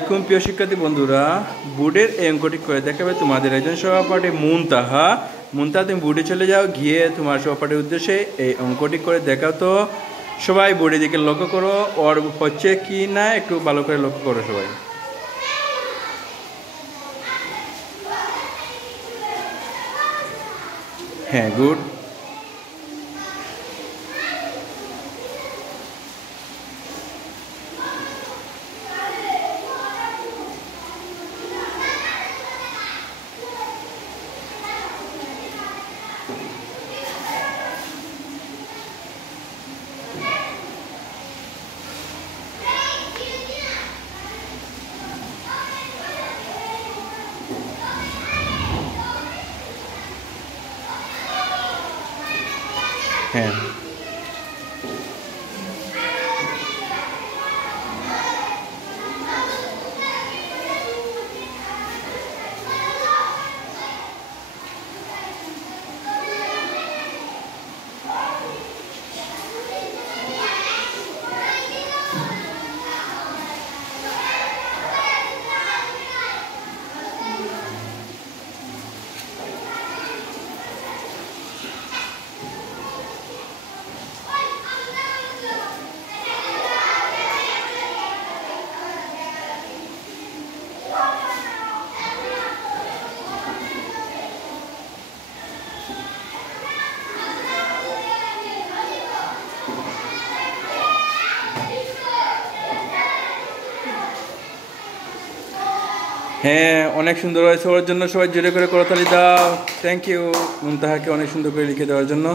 এখন প্রিয় শিক্ষার্থী বন্ধুরা, বোর্ডের এই অঙ্কটি করে দেখাবে তোমাদের একজন সহপাঠী মুনতাহা। মুনতাহা, তুমি বোর্ডে চলে যাও, গিয়ে তোমার সহপাঠীর উদ্দেশ্যে এই অঙ্কটি করে দেখাও। তো সবাই বোর্ডের দিকে লক্ষ্য করো, ওর হচ্ছে কি না একটু ভালো করে লক্ষ্য করো সবাই। হ্যাঁ, গুড। হ্যাঁ, হ্যাঁ, অনেক সুন্দর হয়েছে। ওর জন্য সবাই জোরে করে করতালি দাও। থ্যাংক ইউ মুনতাহাকে অনেক সুন্দর করে লিখে দেওয়ার জন্য।